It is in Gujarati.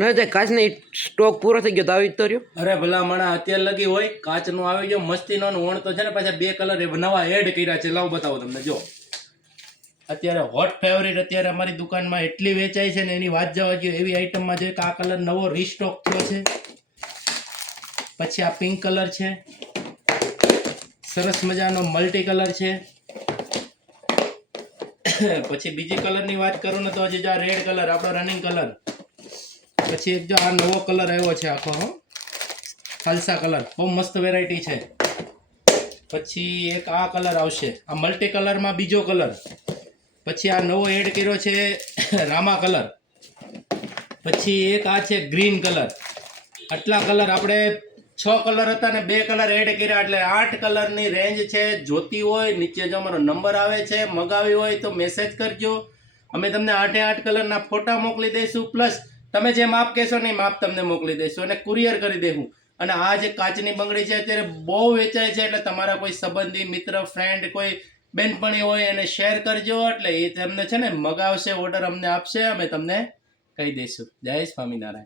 ના તે કાચનો સ્ટોક પૂરો થઈ ગયો તો આવી તો રહ્યો. અરે ભલા માણા અત્યારે લગી હોય કાચનો આવી ગયો મસ્તીનો ઓણ તો છે ને પાછા 2 કલર નવા એડ કર્યા છે. લાવ બતાવો તમને. જો અત્યારે હોટ ફેવરિટ અત્યારે અમારી દુકાનમાં એટલી વેચાય છે ને એની વાત જવા જોઈએ એવી આઈટમમાં છે કે આ કલર નવો રીસ્ટોક થયો છે. પછી આ પિંક કલર છે, સરસ મજાનો મલ્ટી કલર છે. પછી બીજી કલરની વાત કરું ને તો હજી જો આ રેડ કલર આપણો રનિંગ કલર. પછી એક જો આ નવો કલર આવ્યો છે આખો ખાલસા કલર, બહુ મસ્ત વેરાયટી છે. પછી એક આ કલર આવશે, આ મલ્ટી કલરમાં બીજો કલર. પછી આ નવો એડ કર્યો છે રામા કલર. પછી એક આ છે ગ્રીન કલર. આટલા કલર આપણે 6 કલર હતા ને 2 કલર એડ કર્યા એટલે 8 કલરની રેન્જ છે. જોતી હોય નીચે જો અમારો નંબર આવે છે, મગાવી હોય તો મેસેજ કરજો. અમે તમને 8 કલરના ફોટા મોકલી દઈશું, પ્લસ તમે જે માપ કહેશો ને એ માપ તમને મોકલી દઈશું અને કુરિયર કરી દઈશું. અને આ જે કાચની બંગડી છે અત્યારે બહુ વેચાય છે એટલે તમારા કોઈ સંબંધી મિત્ર ફ્રેન્ડ કોઈ બેનપણી હોય એને શેર કરજો એટલે એ તમને છે ને મગાવશે, ઓર્ડર અમને આપશે, અમે તમને કહી દઈશું. જય સ્વામિનારાયણ.